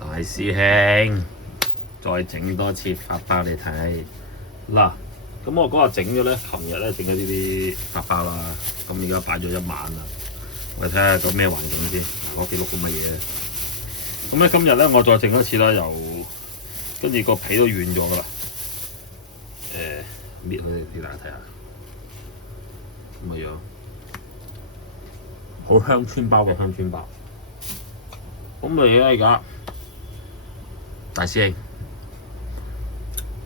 大師兄，再整多次發包你睇。嗱，咁我嗰日整咗咧，琴日咧整咗呢啲發包啦，咁而家擺咗一晚啦。我哋睇下個咩環境先，攞幾碌咁嘅嘢。咁咧今日咧我再整一次啦，又跟住個皮都軟咗啦。搣佢俾大家睇下，咁嘅樣，好鄉村包嘅鄉村包。咁你咧而家大師兄，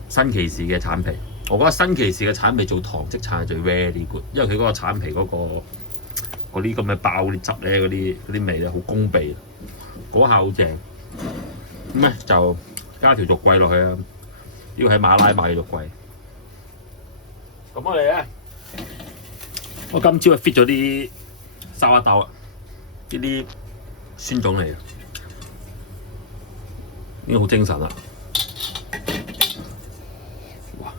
新奇士嘅橙皮，我覺得新奇士嘅橙皮做糖漬橙係最 very good，因為佢嗰個橙皮嗰啲咁嘅爆啲汁咧，嗰啲味咧好攻鼻，嗰下好正。咁咧就加條肉桂落去啊！呢個喺馬拉買嘅肉桂。咁我哋咧，我今朝係 fit 咗啲沙拉豆啊，呢啲酸種嚟嘅，已經好精神啦。哇，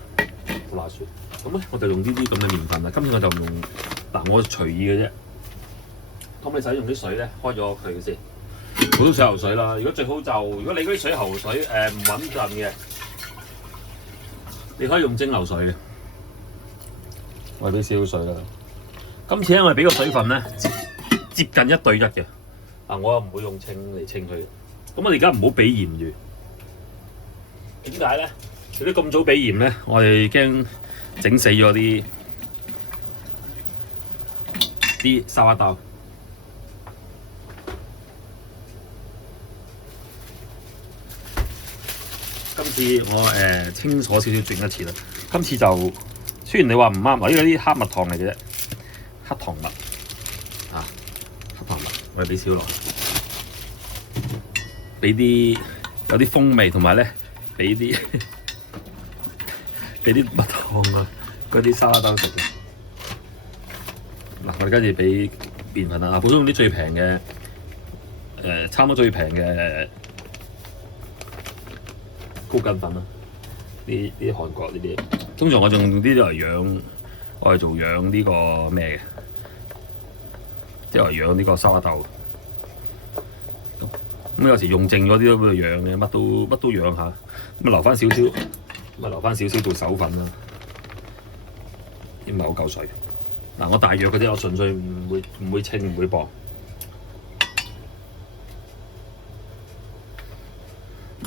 好辣酸！咁咧我就用呢啲咁嘅麵粉啦。今次我就用我隨意嘅啫。咁你使用啲水咧，開咗佢先，普通水喉水啦。如果最好就，如果你嗰啲水喉水唔穩陣嘅，你可以用蒸餾水嘅。我哋俾少少水啦。今次咧我哋俾個水分咧接近1對1嘅。我又唔會用稱嚟稱佢。咁我哋而家唔好俾鹽住。點解咧？如果咁早俾鹽咧，我哋驚整死咗啲沙拉豆。今次我清楚少少整一次啦。今次就雖然你話唔啱，呢啲黑蜜糖嚟嘅啫，黑糖蜜啊，黑糖蜜，我哋俾少落，俾啲有啲風味，同埋咧俾啲俾啲蜜糖啊，嗰啲沙拉豆食嘅。嗱，我哋跟住俾麵粉啦，普通用啲最平嘅差唔多最平嘅高筋粉啦，呢啲韓國呢啲。通常我仲用呢啲嚟養，我係做養呢個咩嘅，即係養呢個沙拉豆。咁有時用剩咗啲都俾佢養嘅，乜都養下。咁留翻少少，留翻少少做手粉啦。唔係好夠水。我大約嗰啲，我純粹唔會清唔會磅。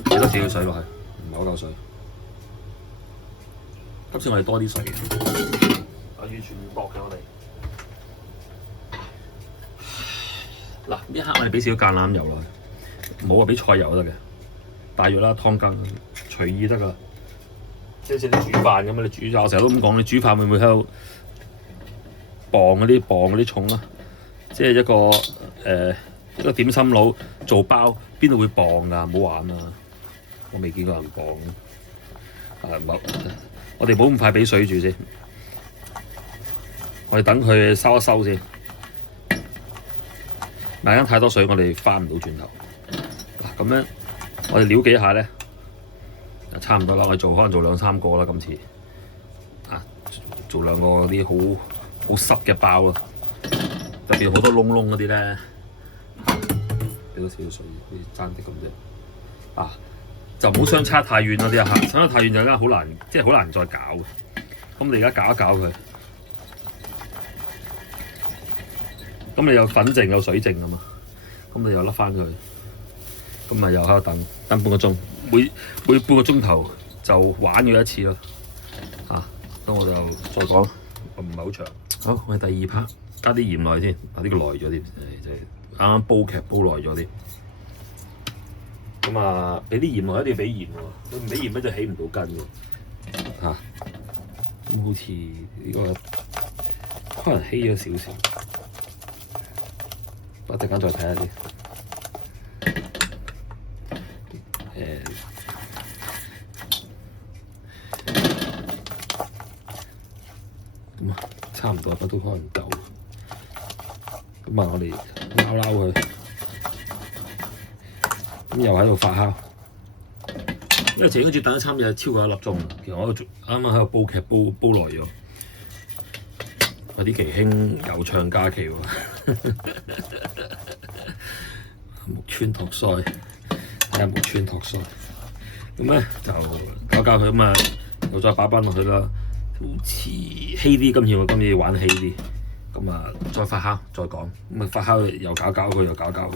俾多少少水落去，唔係好夠水。今次我哋多啲水嘅，完全唔薄嘅我哋。嗱，呢一刻我哋俾少少橄欖油落去，冇啊，俾菜油都得嘅，大約啦湯羹，隨意得噶。即係似你煮飯咁啊！你煮我成日都咁講，你煮飯會唔會喺度磅嗰啲重啊？即係一個點心佬做包，邊度會磅㗎？唔好玩啊！我未見過人磅。我哋唔好咁快俾水住先，我哋等佢收一收先。萬一太多水，我哋翻唔到轉頭。嗱，咁樣我哋撩幾下咧，就差唔多啦。我哋可能做2、3個啦，今次做2個啲好濕嘅包咯，特別好多窿窿嗰啲咧，俾多少少水，好似爭啲咁啫。就唔好相差太遠咯，啲相差太遠就好難，即係好難再搞。咁你而家搞一搞佢，咁你有粉剩有水剩啊嘛，咁你又甩翻佢，咁咪又喺度等半個鐘，每半個鐘頭就玩咗一次咯。咁我就再講，我唔係好長。好，我哋第2 part 加啲鹽落去先，呢個耐咗啲，就係啱啱煲劇煲耐咗啲。咁俾啲鹽落去，一定要俾鹽喎。佢唔俾鹽咧就起唔到筋喎。咁好似呢個可能稀咗少少，我一陣間再睇下先。咁差唔多，都可能夠。咁我哋撈佢。咁又喺度發酵，因為前嗰次等咗差唔多超過1粒鐘。其實我啱啱喺度煲劇煲耐咗。我啲奇兄有唱假期喎，木村拓哉睇下木村拓哉。咁咧就搞佢咁啊，又再擺翻落去啦，好似稀啲。今次玩稀啲，咁啊再發酵再講。咁啊發酵又搞佢，又搞佢。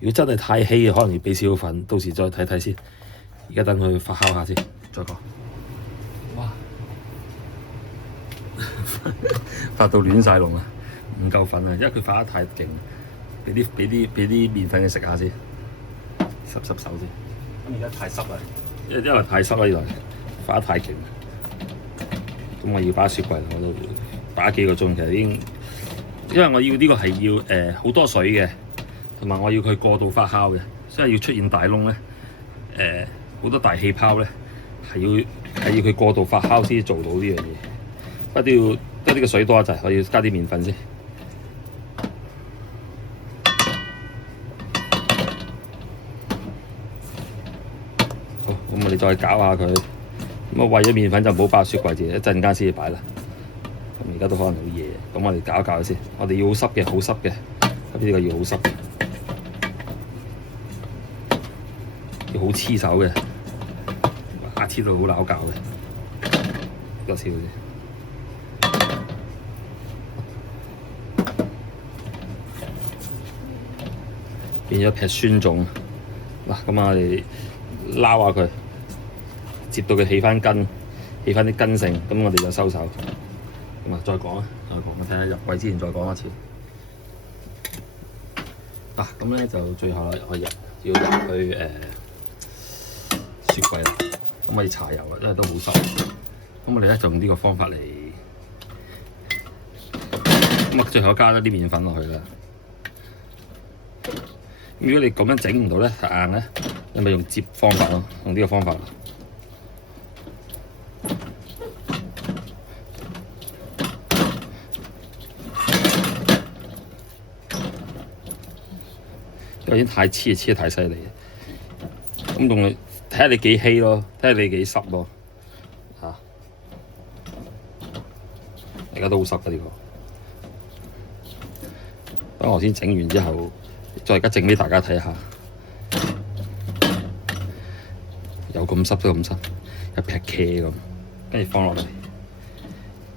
如果真係太稀，可能要俾少少粉，到時再睇睇先。而家等佢發酵下先，再講。哇！發到亂晒龍啊！唔夠粉啊，因為佢發得太勁。俾啲麵粉佢食下先，濕手先。咁而家太濕啦，因為太濕啦，原來發得太勁。咁我要擺雪櫃，我都擺幾個鐘，其實已經，因為我要呢個係要好多水嘅。同埋我要佢過度發酵嘅，所以要出現大窿咧，好多大氣泡咧，係要佢過度發酵先做到呢樣嘢。不過都要得呢個水多一陣，我要加啲麵粉先。好，咁我哋再攪下佢。咁啊，為咗麵粉就唔好擺雪櫃住，一陣間先至擺啦。咁而家都可能好夜，咁我哋攪一攪先。我哋要好濕嘅，好濕嘅。咁呢個要好濕。要好黐手嘅，牙黐到好拗教嘅，呢個少啲。變咗劈酸種，嗱咁我哋撈下佢，接到佢起翻筋，起翻啲筋性，咁我哋就收手。咁啊，再講啊，我睇下入櫃之前再講一次。嗱，咁咧就最後啦，我要入去雪櫃啦，咁我哋搽油啊，因為都好濕。咁我哋咧就用呢個方法嚟，咁啊最後加咗啲麵粉落去啦。如果你咁樣整唔到咧，硬咧，你咪用摺方法咯，用呢個方法。因為已經太黐得太犀利，咁仲睇下你幾稀咯，睇下你幾濕咯，嚇！而家都好濕㗎呢個，等我先整完之後，再而家整俾大家睇下，有咁濕都咁濕，一劈茄咁，跟住放落嚟，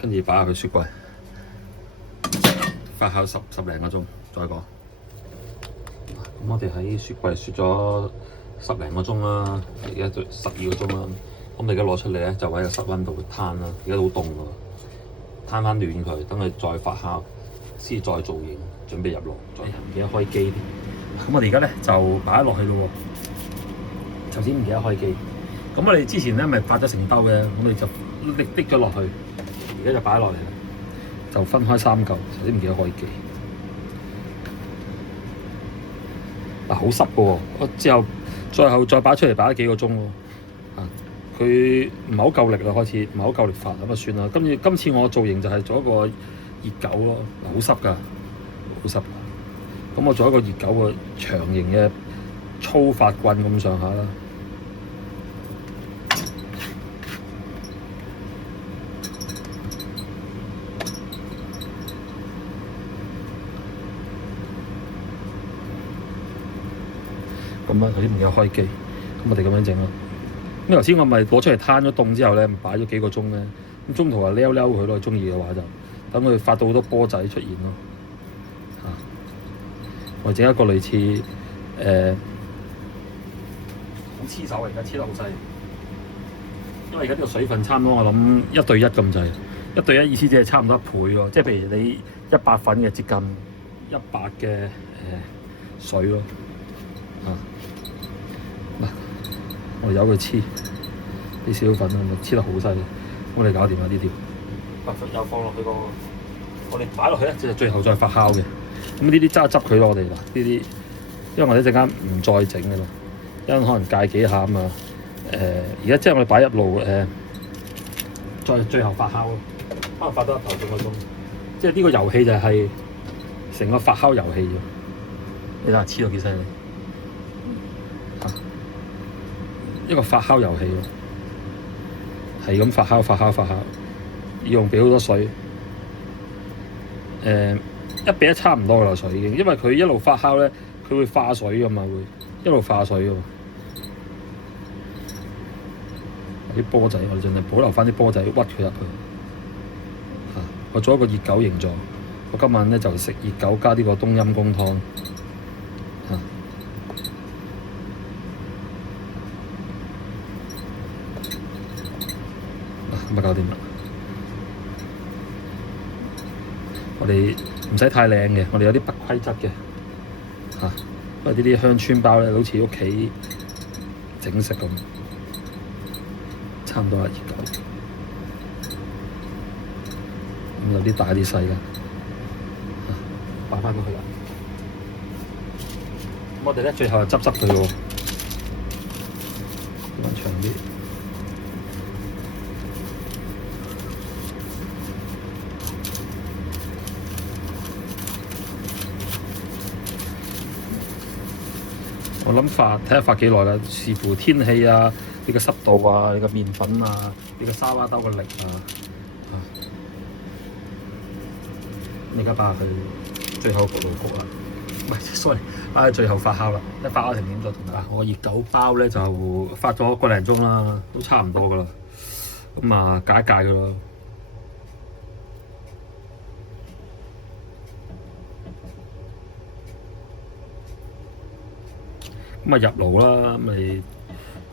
跟住擺入去雪櫃，發酵十零個鐘，再講。咁我哋喺雪櫃雪咗10零個鐘啦，而家就12個鐘啦。咁我而家攞出嚟咧，就喺個室溫度攤啦。而家都好凍喎，攤翻暖佢，等佢再發酵，先再造型，準備入爐。再唔記得開機。咁我哋而家咧就擺落去咯喎。頭先唔記得開機。咁我哋之前咧咪發咗成兜嘅，咁我哋就滴咗落去。而家就擺落嚟啦，就分開3嚿。頭先唔記得開機。嗱，好濕嘅喎，我之後最後再擺出嚟擺咗幾個鐘喎，佢唔係好夠力啦，開始唔係好夠力發，咁啊算啦。今次我造型就係做一個熱狗咯，好濕㗎，好濕。咁我做一個熱狗嘅長形嘅粗發棍咁上下啦。咁啊，佢啲唔記得開機，咁我哋咁樣整咯。咁頭先我咪攞出嚟攤咗凍之後咧，擺咗幾個鐘咧。咁中途話撩佢咯，中意嘅話就等佢發到好多波仔出現咯。我整一個類似好黐手啊！而家黐得好犀利，因為而家呢個水分差唔多，我諗1對1咁滯。1對1意思即係差唔多1倍咯，即係譬如你100粉嘅接近100嘅水咯。嗱，我哋由佢黐啲小粉啊，黐得好犀利，我哋搞掂啦呢條。白粉又放落去個，我哋擺落去咧，即係最後再發酵嘅。咁呢啲執一執佢咯，我哋嗱呢啲，因為我哋一陣間唔再整嘅啦，因為可能戒幾下啊嘛。而家即係我哋擺入爐再最後發酵咯，可能發多1頭半個鐘。即係呢個遊戲就係成個發酵遊戲啫。你睇下黐到幾犀利！一個發酵遊戲咯，係咁發酵，要用俾好多水。1比1差唔多啦水已經，因為佢一路發酵咧，佢會化水㗎嘛，會一路化水㗎嘛。啲波仔我哋盡量保留翻啲波仔，屈佢入去。我做一個熱狗形狀。我今晚咧就食熱狗加呢個冬陰功湯。咁啊搞掂啦！我哋唔使太靚嘅，我哋有啲不規則嘅因為呢啲鄉村包咧，好似屋企整食咁，差唔多啦熱狗。咁有啲大啲細嘅，擺翻過去啦。咁我哋咧最後就執佢喎，揾長啲。我諗睇下發幾耐啦，視乎天氣啊、你個濕度啊、你個麵粉啊、你個沙拉兜嘅力啊。你而家擺去最後焗爐焗啦，唔係 sorry， 擺喺最後發酵啦。一發酵成點再同大家。我熱狗包咧就發咗個零鐘啦，都差唔多噶啦。咁啊，解一解佢咯。咁啊入爐啦，咁咪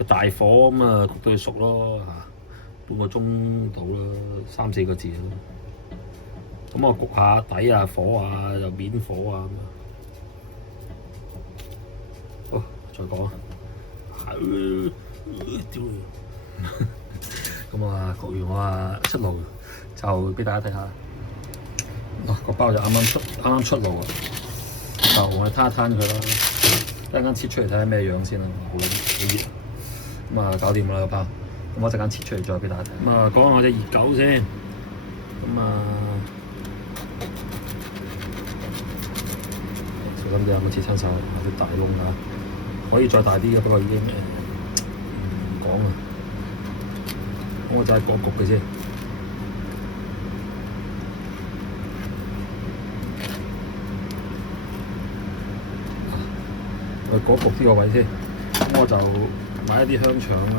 大火咁啊焗到佢熟咯半個鐘到啦，3-4個字咯。咁我焗下底啊、火啊、又面火啊咁好，再講啊。咁啊焗完我出爐就俾大家睇下。個包就啱啱出爐啊，就我哋攤一攤佢啦。一陣間切出嚟睇下咩樣先啦，好熱。咁啊搞掂啦個包，咁我一陣間切出嚟再俾大家睇。咁啊講下我隻熱狗先，咁啊小心啲啊，唔好切親手，有啲大窿啊，可以再大啲嘅，不過已經唔講啦。咁我就係焗嘅先。我焗呢個位先，咁我就買一啲香腸啦。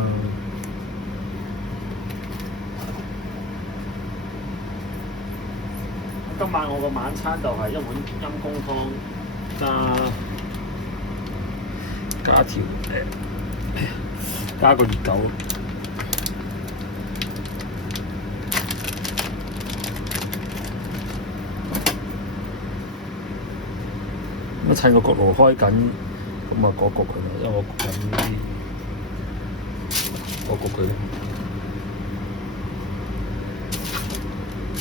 今晚我個晚餐就係一碗陰公湯加個熱狗。咁趁個焗爐開緊。咁啊，焗佢啦，因為我焗緊呢啲，我焗佢咧。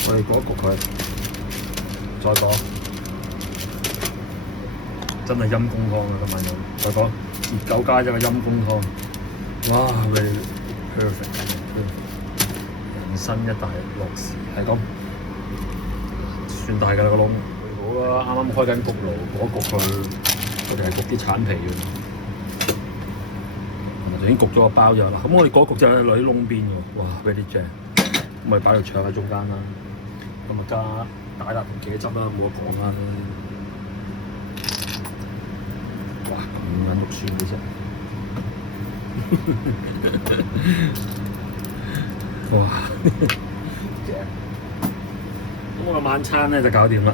我哋焗佢，再講，真係陰公湯啊！今晚有，再講熱狗加一個陰公湯，哇！Very perfect， 人生一大樂事，係咁，算大㗎啦個窿。好啦，啱啱開緊焗爐，焗佢。我哋係焗啲橙皮嘅，已經焗咗個包咗啦。咁我哋嗰焗就係落啲窿邊喎，哇 very 正。咁我哋擺條腸喺中間啦，咁啊加大辣同茄汁啦，冇得講啦。哇，咁樣肉酸嘅啫。哇，正。咁我個晚餐咧就搞掂啦。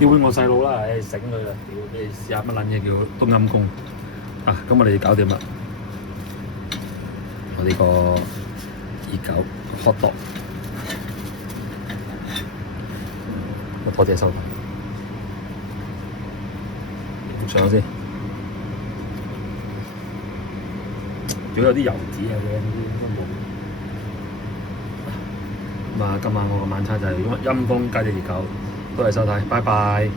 叫俾我細佬啦，醒佢啦！屌你試下乜撚嘢叫冬陰功啊！咁我哋搞掂啦，我呢個熱狗 hot dog， 我多謝收睇，焗上先。如果有啲油脂啊，都冇。咁啊，今晚我個晚餐就係陰公加隻熱狗。多謝收睇，拜拜。